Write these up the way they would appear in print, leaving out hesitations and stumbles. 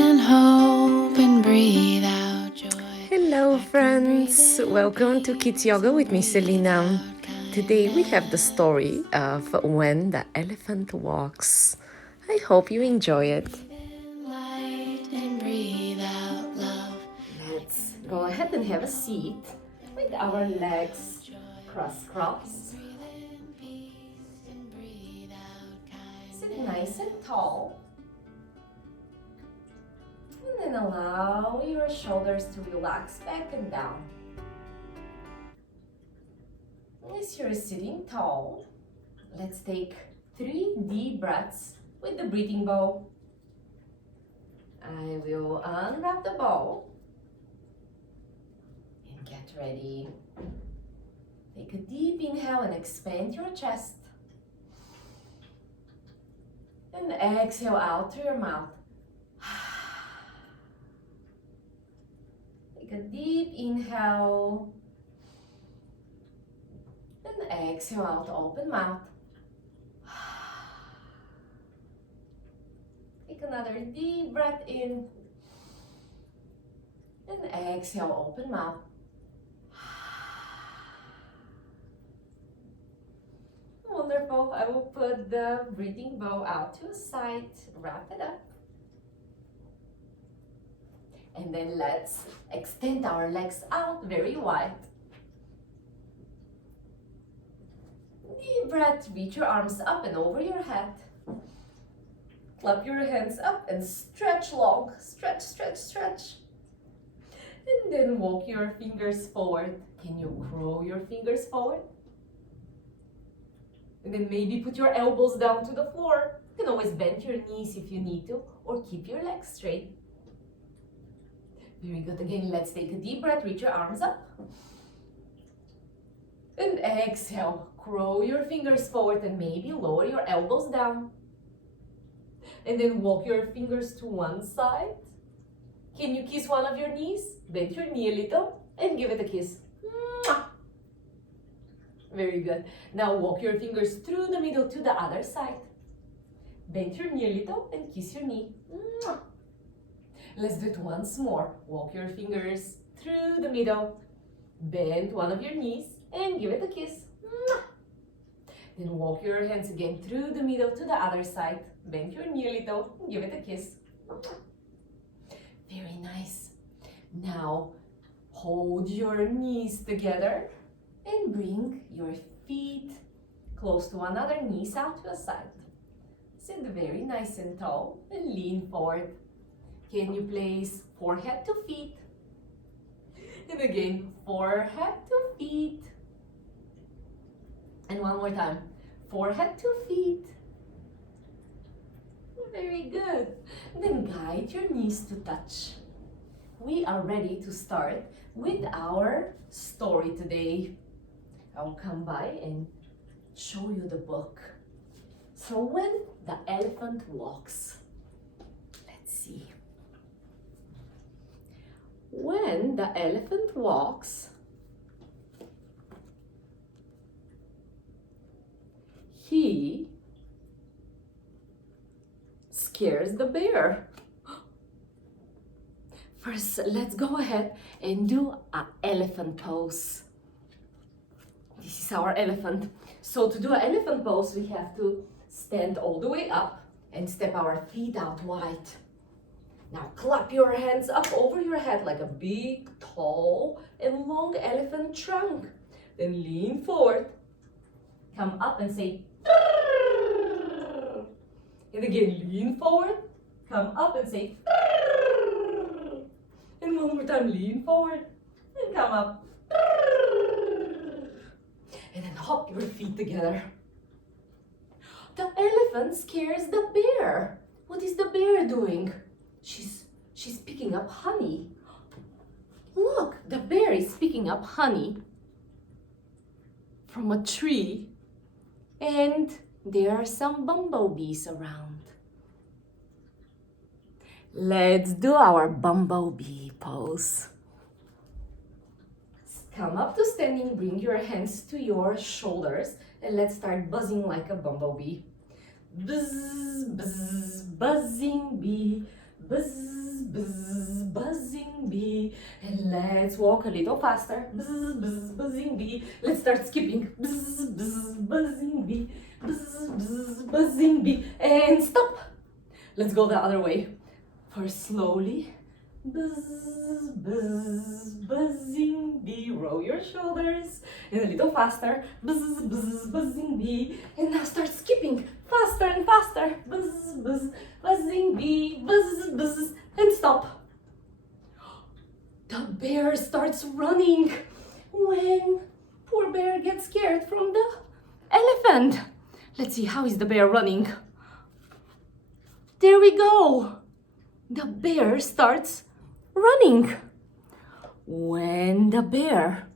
in hope and breathe out joy. Hello, friends. Welcome to Kids Yoga with me, Selena. Today we have the story of When the Elephant Walks. I hope you enjoy it. Light and breathe out love. Let's go ahead and have a seat with our legs cross. Sit nice and tall. And then allow your shoulders to relax back and down. As you're sitting tall, let's take 3 deep breaths with the breathing bow. I will unwrap the bow and get ready. Take a deep inhale and expand your chest. And exhale out through your mouth. Take a deep inhale. And exhale out, open mouth. Take another deep breath in. And exhale, open mouth. Wonderful. I will put the breathing bow out to the side, wrap it up. And then let's extend our legs out very wide. Deep breath, reach your arms up and over your head. Clap your hands up and stretch long. Stretch. And then walk your fingers forward. Can you curl your fingers forward? And then maybe put your elbows down to the floor. You can always bend your knees if you need to, or keep your legs straight. Very good. Again, let's take a deep breath. Reach your arms up. And exhale. Curl your fingers forward and maybe lower your elbows down. And then walk your fingers to one side. Can you kiss one of your knees? Bend your knee a little and give it a kiss. Mwah! Very good. Now walk your fingers through the middle to the other side. Bend your knee a little and kiss your knee. Mwah! Let's do it once more. Walk your fingers through the middle. Bend one of your knees and give it a kiss. Mwah! Then walk your hands again through the middle to the other side. Bend your knee a little and give it a kiss. Very nice. Now hold your knees together and bring your feet close to one another, knees out to the side. Sit very nice and tall and lean forward. Can you place forehead to feet? And again, forehead to feet. And one more time, forehead to feet. Very good. Then guide your knees to touch. We are ready to start with our story today. I'll come by and show you the book. So when the elephant walks. Let's see. When the elephant walks, he scares the bear. First, let's go ahead and do an elephant pose. This is our elephant. So to do an elephant pose, we have to stand all the way up and step our feet out wide. Now clap your hands up over your head like a big, tall, and long elephant trunk. Then lean forward. Come up and say, "Grrr." And again, lean forward. Come up and say, "Grrr." And one more time, lean forward. And come up. "Grrr." And then hop your feet together. The elephant scares the bear. What is the bear doing? She's picking up honey. Look, the bear is picking up honey from a tree, and there are some bumblebees around. Let's do our bumblebee pose. Come up to standing, bring your hands to your shoulders, and let's start buzzing like a bumblebee. Buzz, buzz, buzzing bee. Buzz, buzz, buzzing bee. And let's walk a little faster. Buzz, buzz, buzzing bee. Let's start skipping. Buzz, buzz, buzzing bee. Buzz, buzz, buzzing bee. And stop. Let's go the other way. First slowly. Buzz, buzz, buzzing bee. Roll your shoulders. And a little faster. Buzz, buzz, buzzing bee. And now start skipping. Faster and faster. Buzz, buzz, buzzing bee. Buzz, buzz. And stop. The bear starts running when poor bear gets scared from the elephant. Let's see, how is the bear running? There we go. The bear starts running. When the bear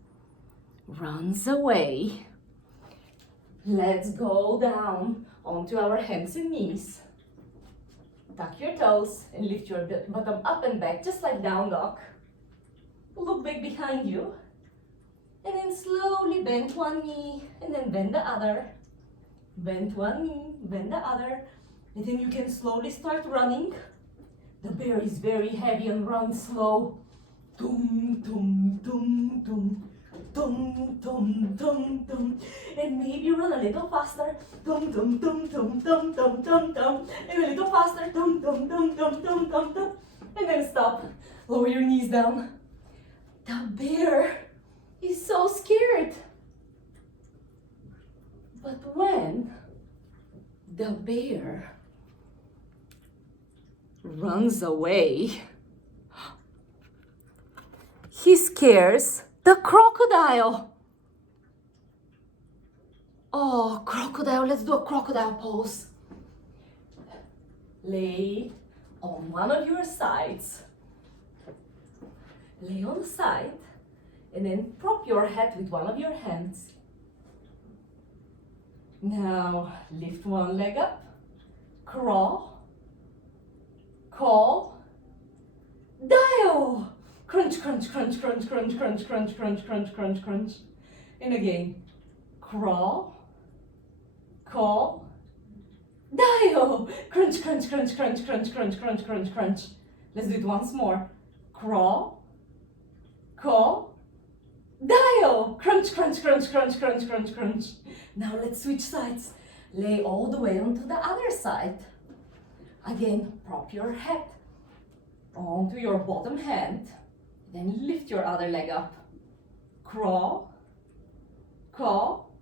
runs away, let's go down onto our hands and knees. Tuck your toes and lift your bottom up and back, just like down dog. Look back behind you. And then slowly bend one knee and then bend the other. Bend one knee, bend the other. And then you can slowly start running. The bear is very heavy and runs slow. Tum, tum, tum, tum. Tum, tum, tum, tum. And maybe run a little faster. Tum, tum, tum, tum, tum, tum, tum, tum. And a little faster. Tum, tum, tum, tum, tum, tum, tum. And then stop. Lower your knees down. The bear is so scared. But when the bear runs away, he scares the crocodile. Oh, crocodile, let's do a crocodile pose. Lay on one of your sides. Lay on the side and then prop your head with one of your hands. Now lift one leg up, crawl, call, dial. Crunch, crunch, crunch, crunch, crunch, crunch, crunch, crunch, crunch, crunch, crunch. And again, crawl, call, dial. Crunch, crunch, crunch, crunch, crunch, crunch, crunch, crunch, crunch. Let's do it once more. Crawl, call, dial. Crunch, crunch, crunch, crunch, crunch, crunch, crunch. Now let's switch sides. Lay all the way onto the other side. Again, prop your head onto your bottom hand. Then lift your other leg up. Crawl, call,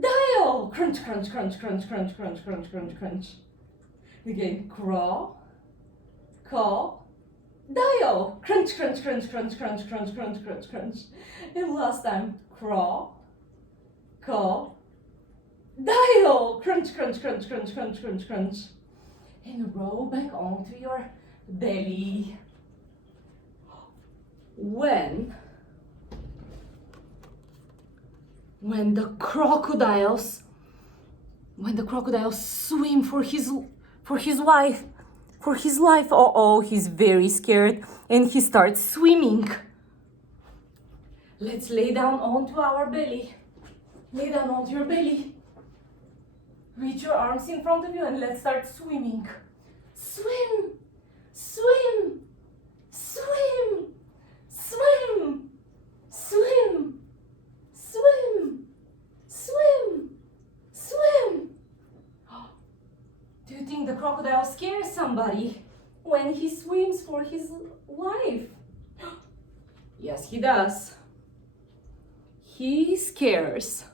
dial. Crunch, crunch, crunch, crunch, crunch, crunch, crunch, crunch, crunch. Again, crawl, call, dial. Crunch, crunch, crunch, crunch, crunch, crunch, crunch, crunch, crunch. And last time, crawl, call, dial. Crunch, crunch, crunch, crunch, crunch, crunch, crunch. And roll back onto your belly. When the crocodiles swim for his life, oh, he's very scared and he starts swimming. Let's lay down onto our belly. Lay down onto your belly. Reach your arms in front of you and let's start swimming. Swim, swim, swim, swim, swim, swim, swim, swim. Do you think the crocodile scares somebody when he swims for his life? Yes, he does. He scares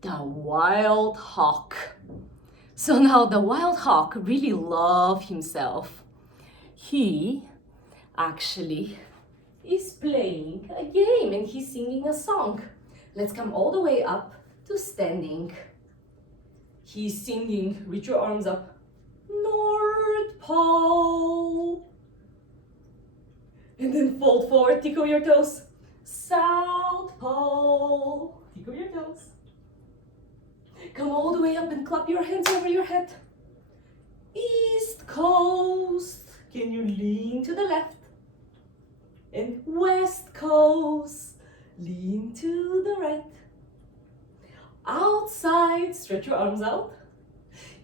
the wild hawk. So now the wild hawk really loves himself. He actually is playing a game and he's singing a song. Let's come all the way up to standing. He's singing, reach your arms up, North Pole. And then fold forward, tickle your toes, South Pole. Tickle your toes. Come all the way up and clap your hands over your head. East Coast. Can you lean to the left? And West Coast. Lean to the right. Outside, stretch your arms out.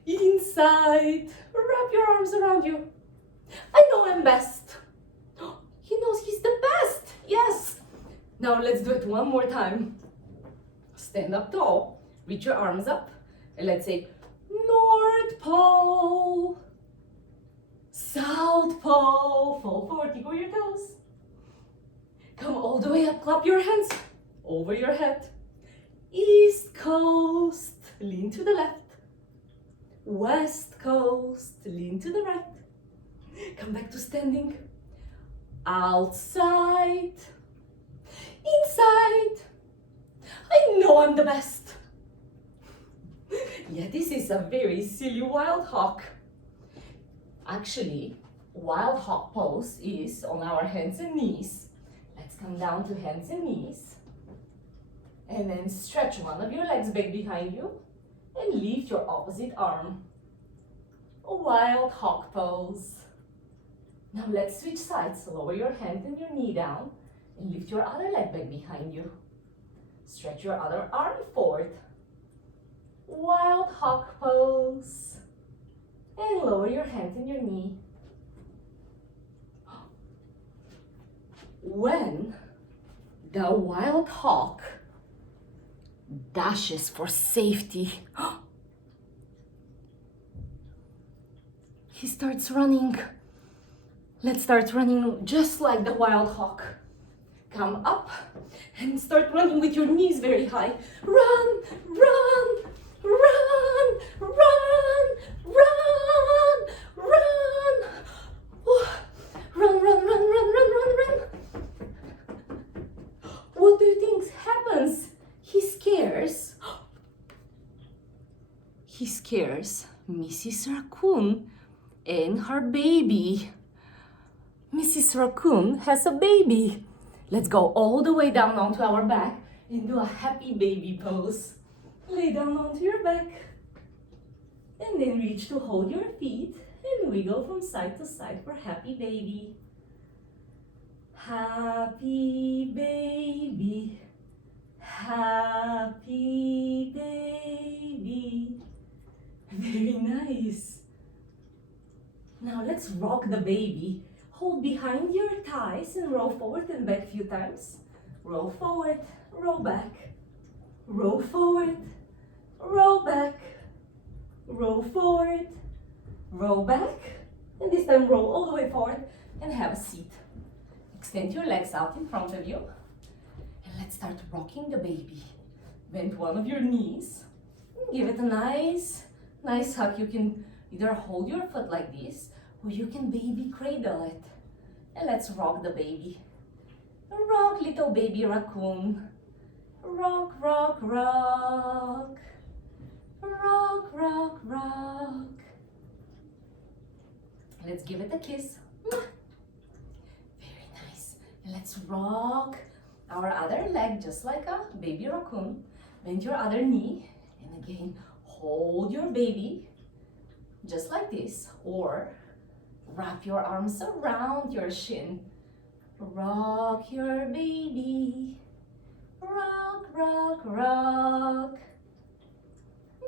Inside, wrap your arms around you. I'm best. He knows he's the best. Yes. Now let's do it one more time. Stand up tall. Reach your arms up. And let's say North Pole. South Pole. Fall forward. Tickle your toes. Come all the way up. Clap your hands over your head. East Coast. Lean to the left. West Coast. Lean to the right. Come back to standing. Outside. Inside. I know I'm the best. Yeah, this is a very silly wild hog. Actually, wild hog pose is on our hands and knees. Let's come down to hands and knees. And then stretch one of your legs back behind you and lift your opposite arm. A wild hog pose. Now let's switch sides. Lower your hand and your knee down and lift your other leg back behind you. Stretch your other arm forward. Wild hog pose. And lower your hand and your knee. When the wild hog dashes for safety, he starts running. Let's start running just like the wild hog. Come up and start running with your knees very high. Run, run, run, run, run, run. Run, run, run, run, run, run, run. What do you think happens? He scares Mrs. Raccoon and her baby. Mrs. Raccoon has a baby. Let's go all the way down onto our back and do a happy baby pose. Lay down onto your back and then reach to hold your feet and wiggle from side to side for happy baby. Happy baby, happy baby. Very nice. Now let's rock the baby. Hold behind your thighs and roll forward and back a few times. Roll forward, roll back. Roll forward, roll back. Roll forward, roll back. And this time roll all the way forward and have a seat. Extend your legs out in front of you. And let's start rocking the baby. Bend one of your knees. Give it a nice hug. You can either hold your foot like this or you can baby cradle it. And let's rock the baby. Rock, little baby raccoon. Rock, rock, rock. Rock, rock, rock. Let's give it a kiss. Very nice. And let's rock our other leg just like a baby raccoon. Bend your other knee. And again, hold your baby just like this. Or wrap your arms around your shin. Rock your baby. Rock, rock, rock.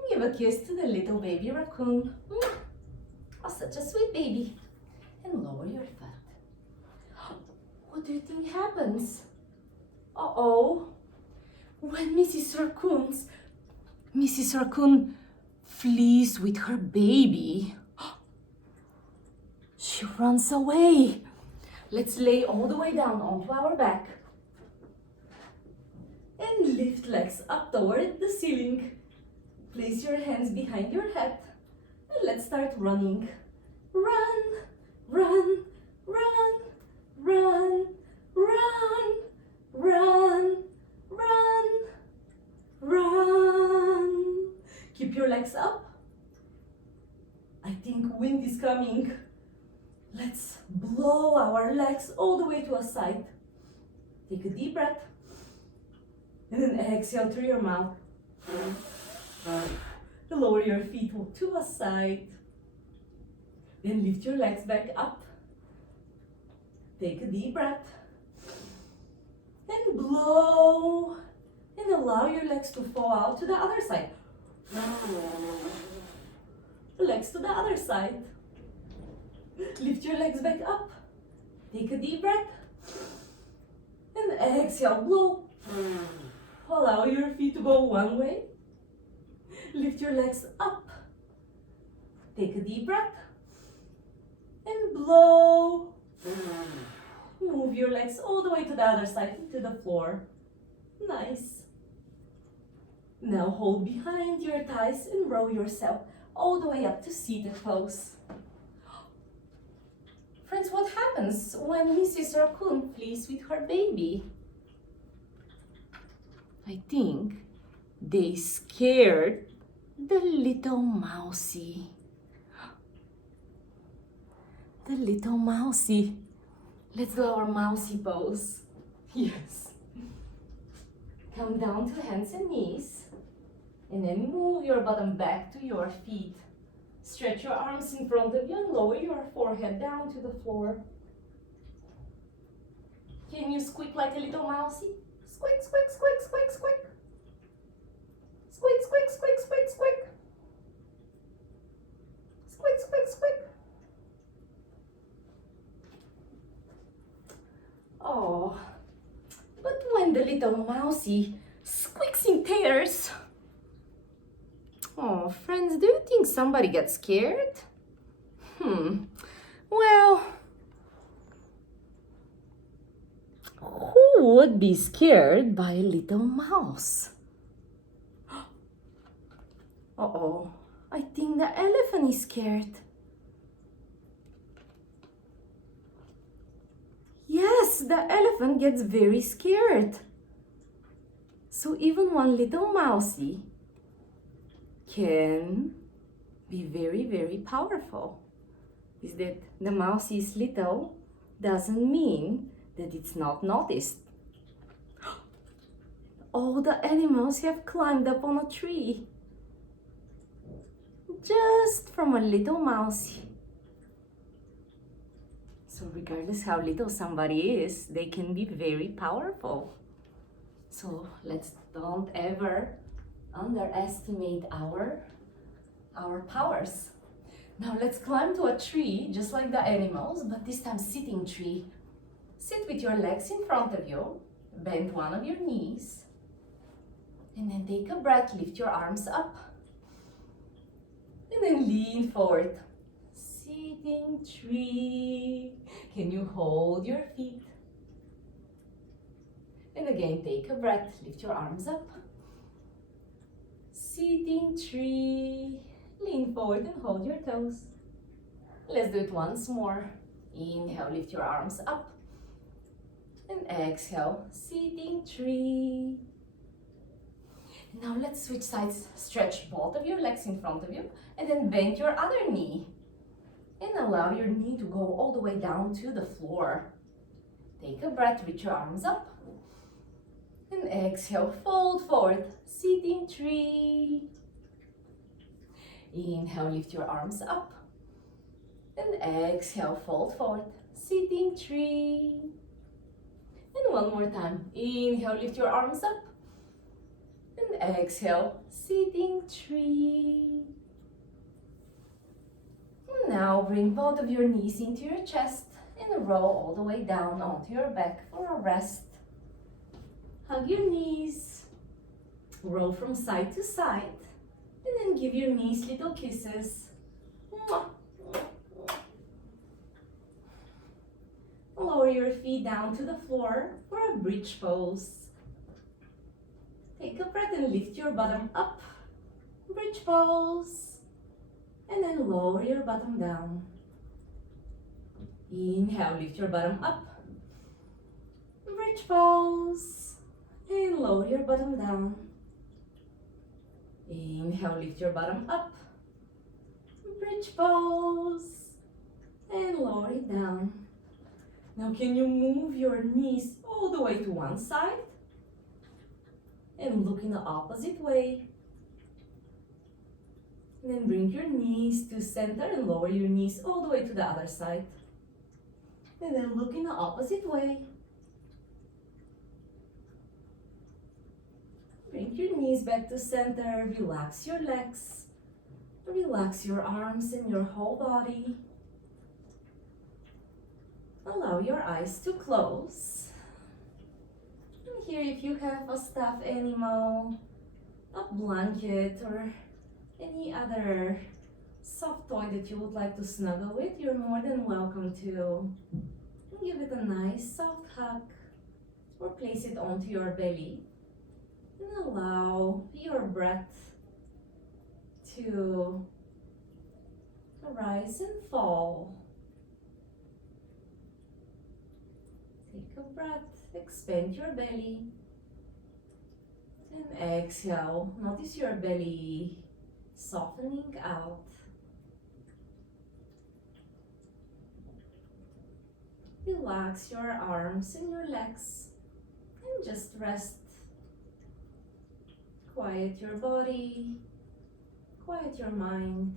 Give a kiss to the little baby raccoon. Oh, such a sweet baby. And lower your foot. What do you think happens? Uh-oh. When Mrs. Raccoon flees with her baby, she runs away. Let's lay all the way down onto our back. And lift legs up toward the ceiling. Place your hands behind your head. And let's start running. Run, run, run, run, run, run, run, run. Keep your legs up. I think wind is coming. Let's blow our legs all the way to a side. Take a deep breath. And then exhale through your mouth. Lower your feet to a side. Then lift your legs back up. Take a deep breath. And blow. And allow your legs to fall out to the other side. Legs to the other side. Lift your legs back up. Take a deep breath. And exhale, blow. Allow your feet to go one way. Lift your legs up. Take a deep breath. And blow. Move your legs all the way to the other side, to the floor. Nice. Now hold behind your thighs and roll yourself all the way up to seated pose. Friends, what happens when Mrs. Raccoon flees with her baby? I think they scared the little mousie. The little mousie. Let's do our mousie pose. Yes. Come down to hands and knees. And then move your bottom back to your feet. Stretch your arms in front of you and lower your forehead down to the floor. Can you squeak like a little mousie? Squeak, squeak, squeak, squeak, squeak. Squeak, squeak, squeak, squeak, squeak. Squeak, squeak, squeak. Oh, but when the little mousie squeaks in tears, oh, friends, do you think somebody gets scared? Well, who would be scared by a little mouse? Uh-oh, I think the elephant is scared. Yes, the elephant gets very scared. So even one little mousie can be very, very powerful. Is that the mouse is little doesn't mean that it's not noticed. All the animals have climbed up on a tree just from a little mousie. So regardless how little somebody is, they can be very powerful. So let's don't ever underestimate our powers. Now let's climb to a tree, just like the animals, but this time sitting tree. Sit with your legs in front of you, bend one of your knees, and then take a breath, lift your arms up, and then lean forward. Sitting tree. Can you hold your feet? And again, take a breath, lift your arms up. Sitting tree. Lean forward and hold your toes. Let's do it once more. Inhale, lift your arms up. And exhale, sitting tree. Now let's switch sides. Stretch both of your legs in front of you and then bend your other knee. And allow your knee to go all the way down to the floor. Take a breath, reach your arms up. And exhale, fold forward, sitting tree. Inhale, lift your arms up. And exhale, fold forward, sitting tree. And one more time. Inhale, lift your arms up. And exhale, sitting tree. Now bring both of your knees into your chest and roll all the way down onto your back for a rest. Hug your knees, roll from side to side, and then give your knees little kisses. Lower your feet down to the floor for a bridge pose. Take a breath and lift your bottom up. Bridge pose. And then lower your bottom down. Inhale, lift your bottom up. Bridge pose. And lower your bottom down. Inhale, lift your bottom up. Bridge pose. And lower it down. Now can you move your knees all the way to one side? And look in the opposite way. And then bring your knees to center and lower your knees all the way to the other side. And then look in the opposite way. Bring your knees back to center. Relax your legs. Relax your arms and your whole body. Allow your eyes to close. And here, if you have a stuffed animal, a blanket, or any other soft toy that you would like to snuggle with, you're more than welcome to give it a nice soft hug or place it onto your belly and allow your breath to rise and fall. Take a breath, expand your belly, and exhale. Notice your belly softening out. Relax your arms and your legs and just rest. Quiet your body, quiet your mind.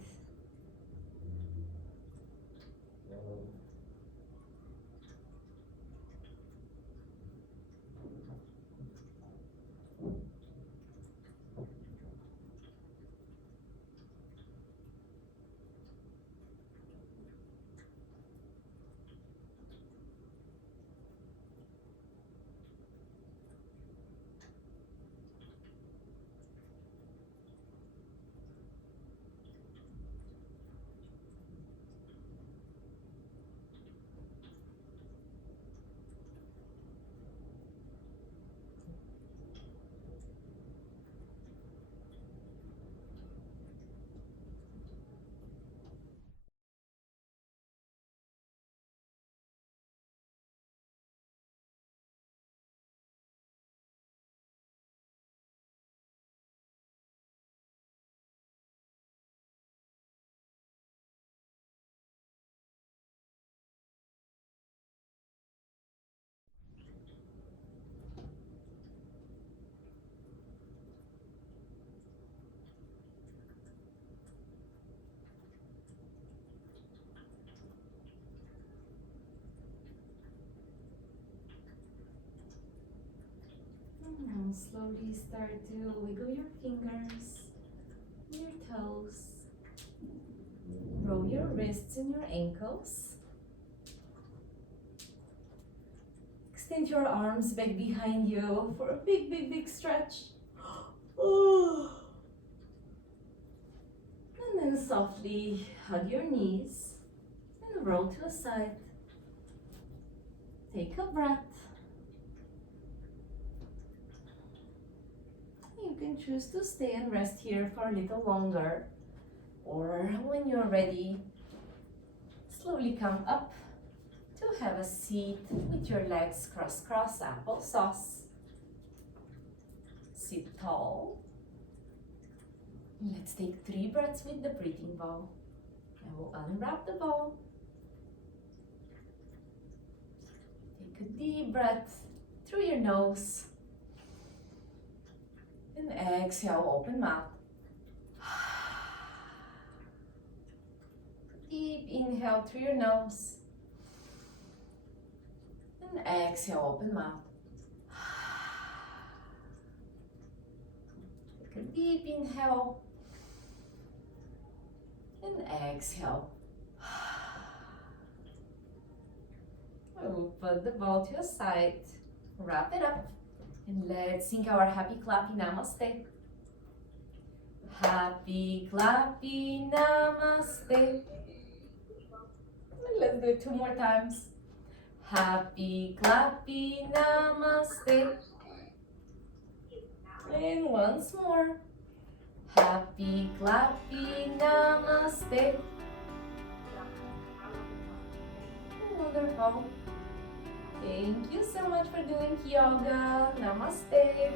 Slowly start to wiggle your fingers, your toes, roll your wrists and your ankles. Extend your arms back behind you for a big, big, big stretch. And then softly hug your knees and roll to a side. Take a breath. You can choose to stay and rest here for a little longer, or when you're ready, slowly come up to have a seat with your legs cross applesauce. Sit tall. Let's take 3 breaths with the breathing bow. I will unwrap the bow. Take a deep breath through your nose. And exhale, open mouth. Deep inhale through your nose. And exhale, open mouth. Take a deep inhale. And exhale. Open the ball to your side. Wrap it up. And let's sing our happy clappy namaste. Happy clappy namaste. Let's do it 2 more times. Happy clappy namaste. And once more. Happy clappy namaste. Wonderful. Thank you so much for doing yoga. Namaste.